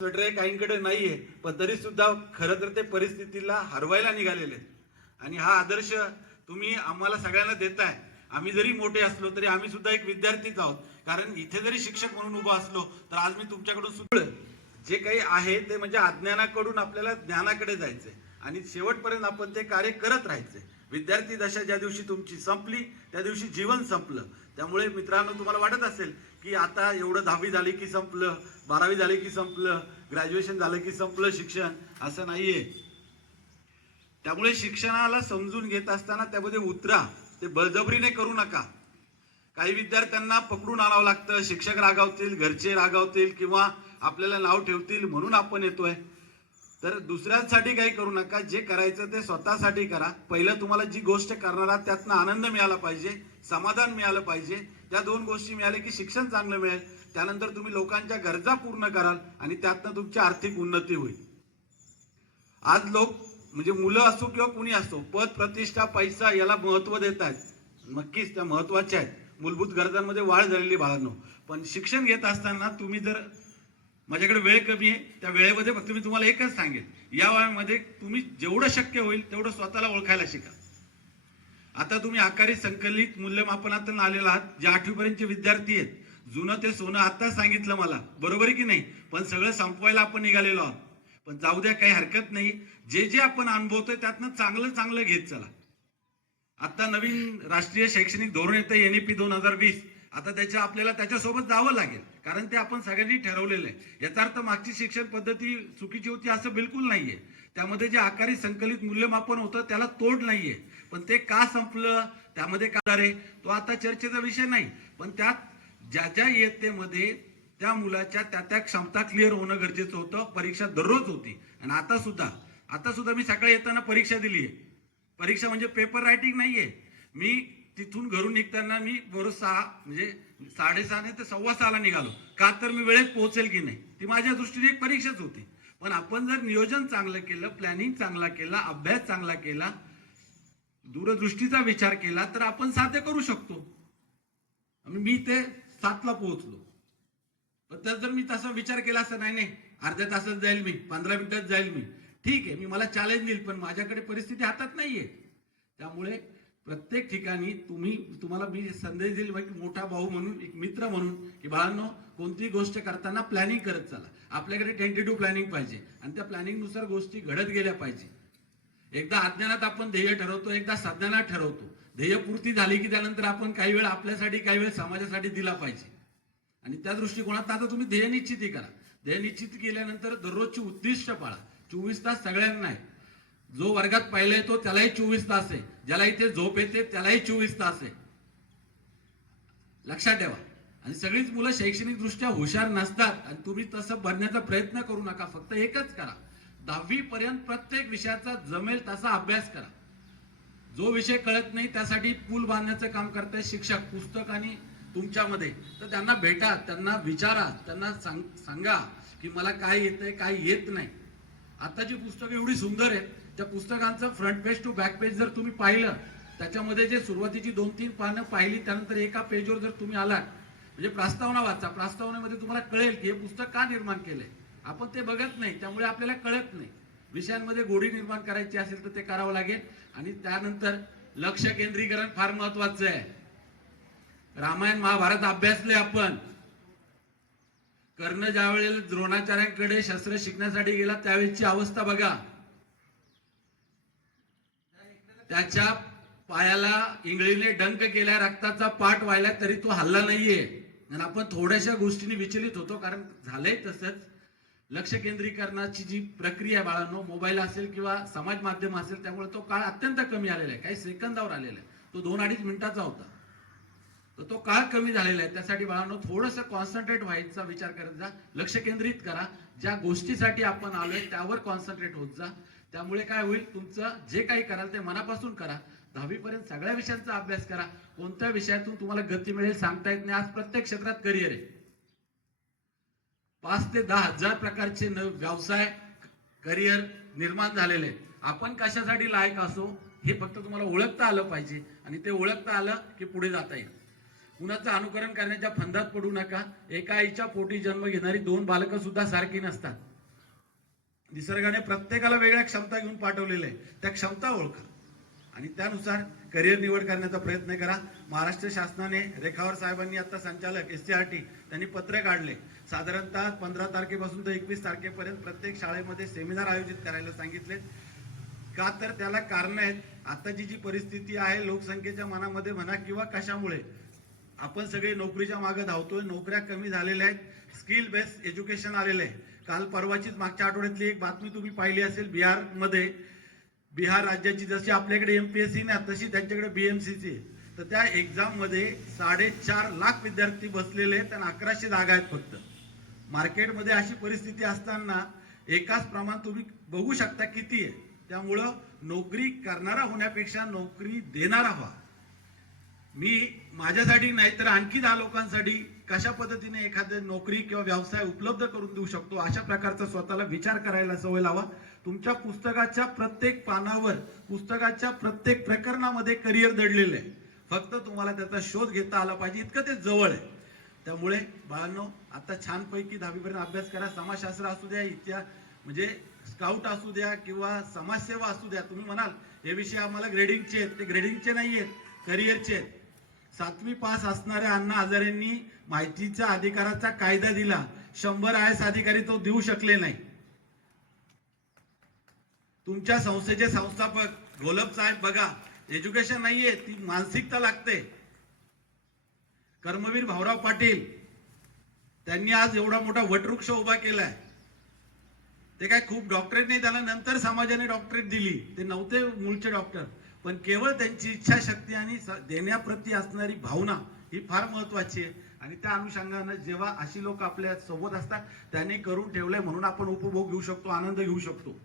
Sweater काहींकडे नाहीये पण तरी सुद्धा खरं तर ते परिस्थितीला हरवायला निघालेले आहेत. आणि हा आदर्श तुम्ही आम्हाला सगळ्यांना देताय. आम्ही जरी मोठे असलो तरी आम्ही सुद्धा एक विद्यार्थीच आहोत. कारण इथे जरी शिक्षक म्हणून उभा असलो तर आज मी तुमच्याकडून सुद्धा जे काही आहे ते म्हणजे अज्ञानाकडून आपल्याला ज्ञानाकडे जायचंय. आणि शेवटपर्यंत आपण ते कार्य करत राहायचंय. विद्यार्थी दशा ज्या दिवशी तुमची संपली त्या दिवशी जीवन संपलं. त्यामुळे मित्रांनो तुम्हाला वाटत असेल की आता एवढं दहावी झाली की संपलं बारावी झाली की संपलं ग्रॅज्युएशन झालं की संपलं शिक्षण असं नाहीये. त्यामुळे शिक्षणाला समजून घेत असताना त्यामध्ये उतरा ते बळजबरीने करू नका. काही विद्यार्थ्यांना पकडून आणावं लागतं शिक्षक रागावतील घरचे रागावतील किंवा आपल्याला नाव ठेवतील म्हणून आपण येतोय. तर दुसऱ्यांसाठी काही करू नका जे करायचं ते स्वतःसाठी करा. पहिलं तुम्हाला जी गोष्ट करणार आहात त्यातनं आनंद मिळाला पाहिजे समाधान मिळालं पाहिजे. त्या दोन गोष्टी मिळाल्या की शिक्षण चांगलं मिळेल. त्यानंतर तुम्ही लोकांच्या गरजा पूर्ण कराल आणि त्यातनं तुमची आर्थिक उन्नती होईल. आज लोक म्हणजे मुलं असो किंवा कुणी असो पद प्रतिष्ठा पैसा याला महत्त्व देत आहेत. नक्कीच त्या महत्त्वाच्या आहेत. मूलभूत गरजांमध्ये वाढ झालेली बाळांनो. पण शिक्षण घेत असताना तुम्ही जर माझ्याकडे वेळ कमी आहे त्या वेळेमध्ये फक्त मी तुम्हाला एकच सांगेन. या वयामध्ये तुम्ही जेवढं शक्य होईल तेवढं स्वतःला ओळखायला शिका. आता तुम्ही आकारी संकलित मूल्यमापनातून आलेला आहात जे आठवीपर्यंतचे विद्यार्थी आहेत. जुनं ते सोनं आत्ताच सांगितलं मला. बरोबर आहे की नाही? पण सगळं संपवायला आपण निघालेलो आहोत. पण जाऊ द्या काही हरकत नाही. जे जे आपण अनुभवतोय त्यातनं चांगलं चांगलं घेत चला. आता नवीन राष्ट्रीय शैक्षणिक धोरण येतं एन ई पी दोन हजार वीस. आता त्याच्या आपल्याला त्याच्यासोबत जावं लागेल. कारण ते आपण सगळ्यांनी ठरवलेलं आहे. याचा अर्थ मागची शिक्षण पद्धती चुकीची होती असं बिलकुल नाहीये. त्यामध्ये जे आकारी संकलित मूल्यमापन होतं त्याला तोड नाहीये. पण ते का संपलं? त्यामध्ये का रे? तो आता चर्चेचा विषय नाही. पण त्यात ज्या ज्या इयत्तेमध्ये त्या मुलाच्या त्या त्या क्षमता क्लिअर होणं गरजेचं होतं. परीक्षा दररोज होती. आणि आता सुद्धा. आता सुद्धा मी सकाळी येताना परीक्षा दिली आहे परीक्षा म्हणजे पेपर रायटिंग नाहीये. मी तिथून घरून निघताना मी बरोबर सहा म्हणजे साडेसहा ते सव्वा सहाला निघालो. का तर मी वेळेत पोहोचेल की नाही? ती माझ्या दृष्टीने एक परीक्षाच होती. पण आपण जर नियोजन चांगलं केलं प्लॅनिंग चांगला केला अभ्यास चांगला केला दूरदृष्टीचा विचार केला तर आपण साध्य करू शकतो. मी ते सातला पोहोचलो. पण त्यात जर मी तसा विचार केला असता नाही नाही अर्ध्या तासात जाईल मी पंधरा मिनिटात जाईल मी. ठीक आहे मी मला चॅलेंज देईल पण माझ्याकडे परिस्थिती हातात नाहीये. त्यामुळे प्रत्येक ठिकाणी तुम्ही तुम्हाला मी संदेश देईल मोठा भाऊ म्हणून एक मित्र म्हणून की बाळांनो कोणतीही गोष्ट करताना प्लॅनिंग करत चला. आपल्याकडे टेंटेटिव्ह प्लॅनिंग पाहिजे. आणि त्या प्लॅनिंगनुसार गोष्टी घडत गेल्या पाहिजे. एकदा अज्ञानात आपण ध्येय ठरवतो एकदा सज्ञानात ठरवतो. ध्येय पूर्ती झाली की त्यानंतर आपण काही वेळ आपल्यासाठी काही वेळ समाजासाठी दिला पाहिजे. आणि त्या दृष्टिकोनात आता तुम्ही ध्येय निश्चिती करा. ध्येय निश्चित केल्यानंतर दररोजची उद्दिष्ट पाळा. चोवीस तास सगळ्यांना आहे जो वर्गात पहिला येतो त्यालाही चोवीस तास आहे. ज्याला इथे झोप येते त्यालाही चोवीस तास आहे. लक्षात ठेवा. आणि सगळीच मुलं शैक्षणिकदृष्ट्या हुशार नसतात आणि तुम्ही तसं बनण्याचा प्रयत्न करू नका. फक्त एकच करा. दहावी पर्यंत प्रत्येक विषयाचा जमेल तसा अभ्यास करा. जो विषय कळत नाही त्यासाठी पूल बांधण्याचं काम करताय शिक्षक पुस्तक आणि तुमच्यामध्ये. तर त्यांना भेटा त्यांना विचारा त्यांना सांग सांगा की मला काय येतंय काय येत नाही. आताची पुस्तकं एवढी सुंदर आहेत त्या पुस्तकांचं front page to back page जर तुम्ही पाहिलं त्याच्यामध्ये जे सुरुवातीची दोन तीन पानं पाहिली त्यानंतर एका पेजवर जर तुम्ही आलात म्हणजे प्रस्तावना वाचा. प्रस्तावनेमध्ये तुम्हाला कळेल की हे पुस्तक का निर्माण केलंय. आपण ते बघत नाही त्यामुळे आपल्याला कळत नाही. विषयांमध्ये गोडी निर्माण करायची असेल तर ते करावं लागेल. आणि त्यानंतर लक्ष केंद्रीकरण फार महत्वाचं आहे. रामायण महाभारत अभ्यासले आपण. कर्ण ज्या वेळेला द्रोणाचार्यांकडे शस्त्र शिकण्यासाठी गेला त्यावेळेची अवस्था बघा. त्याच्या पायाला इंगळीने डंक केल्या रक्ताचा पाठ व्हायला तरी तो हल्ला नाहीये. आपण थोड्याशा गोष्टींनी विचलित होतो कारण झालंय तसंच. लक्ष केंद्रीकरणाची जी प्रक्रिया आहे बाळांनो मोबाईल असेल किंवा समाज माध्यम असेल त्यामुळे तो काळ अत्यंत कमी आलेला आहे. काही सेकंदावर आलेला आहे. तो दोन अडीच मिनिटाचा होता. तर तो काळ कमी झालेला आहे. त्यासाठी बाळांनो थोडंसं कॉन्सन्ट्रेट व्हायचा विचार करत जा. लक्ष केंद्रित करा. ज्या गोष्टीसाठी आपण आलोय त्यावर कॉन्सन्ट्रेट होत जा. त्यामुळे काय होईल? तुमचं जे काही कराल ते मनापासून करा. दहावीपर्यंत सगळ्या विषयांचा अभ्यास करा. कोणत्या विषयातून तुम्हाला गती मिळेल सांगता येत नाही. आज प्रत्येक क्षेत्रात करिअर आहे. पाच ते दहा हजार प्रकारचे न- व्यवसाय करिअर निर्माण झालेले. आहेत आपण कशासाठी लायक असो हे फक्त तुम्हाला ओळखता आलं पाहिजे. आणि ते ओळखता आलं की पुढे जाता येईल. कुणाचं अनुकरण करण्याच्या फंदात पडू नका. एका आईच्या पोटी जन्म घेणारी दोन बालकं सुद्धा सारखी नसतात. निसर्गाने प्रत्येकाला वेगळ्या क्षमता घेऊन पाठवलेल्या आहे त्या क्षमता ओळखा. आणि त्यानुसार करिअर निवड करण्याचा प्रयत्न करा. महाराष्ट्र शासनाने रेखावर साहेबांनी आता संचालक एस सी आर टी त्यांनी पत्र काढले. साधारणतः पंधरा तारखेपासून तर एकवीस तारखेपर्यंत प्रत्येक शाळेमध्ये सेमिनार आयोजित करायला सांगितले. का तर त्याला कारण आहेत. आताची जी परिस्थिती आहे लोकसंख्येच्या मनामध्ये म्हणा किंवा कशामुळे आपण सगळे नोकरीच्या मागे धावतोय नोकऱ्या कमी झालेल्या आहेत स्किल बेस्ड एज्युकेशन आलेलं आहे. काल परवाचीच मागच्या आठवड्यातली एक बातमी तुम्ही पाहिली असेल बिहारमध्ये. बिहार राज्याची जशी आपल्याकडे एम पी एस सी ना तशी त्यांच्याकडे बी एम सी सी तर त्या एक्झाममध्ये साडेचार लाख विद्यार्थी बसलेले आहेत आणि अकराशे जागा आहेत फक्त. मार्केटमध्ये अशी परिस्थिती असताना एकाच प्रमाण तुम्ही बघू शकता किती आहे. त्यामुळं नोकरी करणारा होण्यापेक्षा नोकरी देणारा व्हा. मी माझ्यासाठी नाही तर आणखी दहा लोकांसाठी कशा पद्धतीने एखाद्या नोकरी किंवा व्यवसाय उपलब्ध करून देऊ शकतो अशा प्रकारचा स्वतःला विचार करायला सवय लावा. तुमच्या पुस्तकाच्या प्रत्येक पानावर पुस्तकाच्या प्रत्येक प्रकरणामध्ये करिअर दडलेलं आहे. फक्त तुम्हाला त्याचा शोध घेता आला पाहिजे इतकं ते जवळ आहे. त्यामुळे बाळांनो आता छानपैकी दहावीपर्यंत अभ्यास करा. समाजशास्त्र असू द्या इतिहास म्हणजे स्काउट असू द्या किंवा समाजसेवा असू द्या तुम्ही म्हणाल हे विषय आम्हाला ग्रेडिंगचे आहेत. ते ग्रेडिंगचे नाही आहेत करिअरचे आहेत. सातवी पास असणाऱ्या अण्णा हजारेंनी माहितीच्या अधिकाराचा कायदा दिला. शंभर आय एस अधिकारी तो देऊ शकले नाही. तुमच्या संस्थेचे संस्थापक गोलब साहेब बघा एज्युकेशन नाहीये ती मानसिकता लागते. कर्मवीर भाऊराव पाटील त्यांनी आज एवढा मोठा वटवृक्ष उभा केलाय. ते काय खूप डॉक्टरेट नाही त्याला नंतर समाजाने डॉक्टरेट दिली. ते नव्हते मूळचे डॉक्टर पण केवळ त्यांची इच्छाशक्ती आणि स- देण्याप्रती असणारी भावना ही फार महत्वाची आहे. आणि त्या अनुषंगानं जेव्हा अशी लोक आपल्यासोबत असतात त्यांनी करून ठेवलंय म्हणून आपण उपभोग घेऊ शकतो आनंद घेऊ शकतो.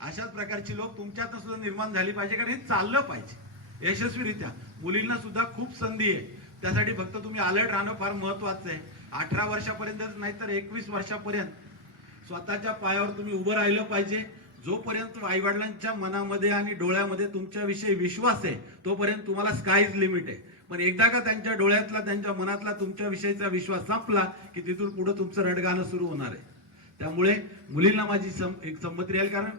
अशाच प्रकारची लोक तुमच्यात सुद्धा निर्माण झाली पाहिजे कारण हे चाललं पाहिजे. यशस्वीरित्या. मुलींना सुद्धा खूप संधी आहे. त्यासाठी फक्त तुम्ही अलर्ट राहणं फार महत्वाचं आहे. अठरा वर्षापर्यंतच नाही तर एकवीस वर्षापर्यंत स्वतःच्या पायावर तुम्ही उभं राहिलं पाहिजे. जोपर्यंत आईवडिलांच्या मनामध्ये आणि डोळ्यामध्ये तुमच्याविषयी विश्वास आहे तोपर्यंत तुम्हाला स्कायज लिमिट आहे. पण एकदा का त्यांच्या डोळ्यातला त्यांच्या मनातला तुमच्याविषयीचा विश्वास संपला की तिथून पुढे तुमचं रडगाणं सुरू होणार आहे. त्यामुळे मुलींना माझी सम- एक संमती राहील कारण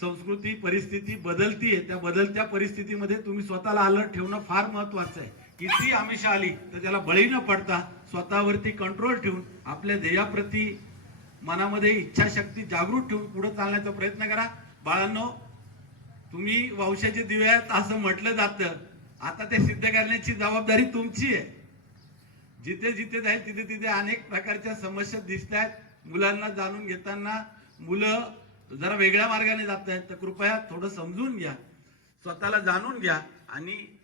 संस्कृती परिस्थिती बदलती आहे त्या बदलत्या परिस्थितीमध्ये तुम्ही स्वतःला अलर्ट ठेवणं फार महत्वाचं आहे. किती आमिषा आली तर त्याला बळी न पडता स्वतःवरती कंट्रोल ठेवून आपल्या ध्येयाप्रती मनामध्ये इच्छाशक्ती जागृत ठेवून पुढे चालण्याचा प्रयत्न करा. बाळांनो तुम्ही वंशाचे दिवे आहेत असं म्हटलं जातं. आता ते सिद्ध करण्याची जबाबदारी तुमची आहे. जिथे जिथे जाईल तिथे तिथे अनेक प्रकारच्या समस्या दिसत आहेत. मुलांना जाणून घेताना मुलं जरा वेगळ्या मार्गाने जात आहेत. तर कृपया थोडं समजून घ्या. स्वतःला जाणून घ्या आणि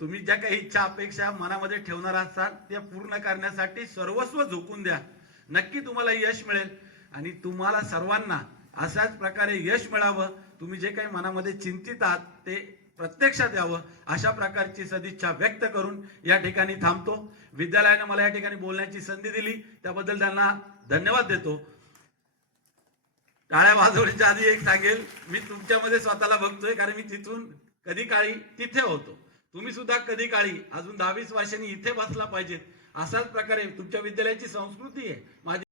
तुम्ही ज्या काही इच्छा अपेक्षा मनामध्ये ठेवणार असाल त्या पूर्ण करण्यासाठी सर्वस्व झोकून द्या. नक्की तुम्हाला यश मिळेल. आणि तुम्हाला सर्वांना अशाच प्रकारे यश मिळावं. तुम्ही जे काही मनामध्ये चिंतित आहात ते प्रत्यक्षात यावं. अशा प्रकारची सदिच्छा व्यक्त करून या ठिकाणी थांबतो. विद्यालयाने मला या ठिकाणी बोलण्याची संधी दिली. त्याबद्दल त्यांना धन्यवाद देतो. टाळ्या वाजवण्याच्या आधी एक सांगेल मी तुमच्यामध्ये स्वतःला बघतोय कारण मी तिथून कधी काळी तिथे होतो. तुम्ही सुद्धा कधी काळी अजून दहावीस वर्षांनी इथे बसला पाहिजे. अशाच प्रकारे तुमच्या विद्यालयाची संस्कृती आहे. माझी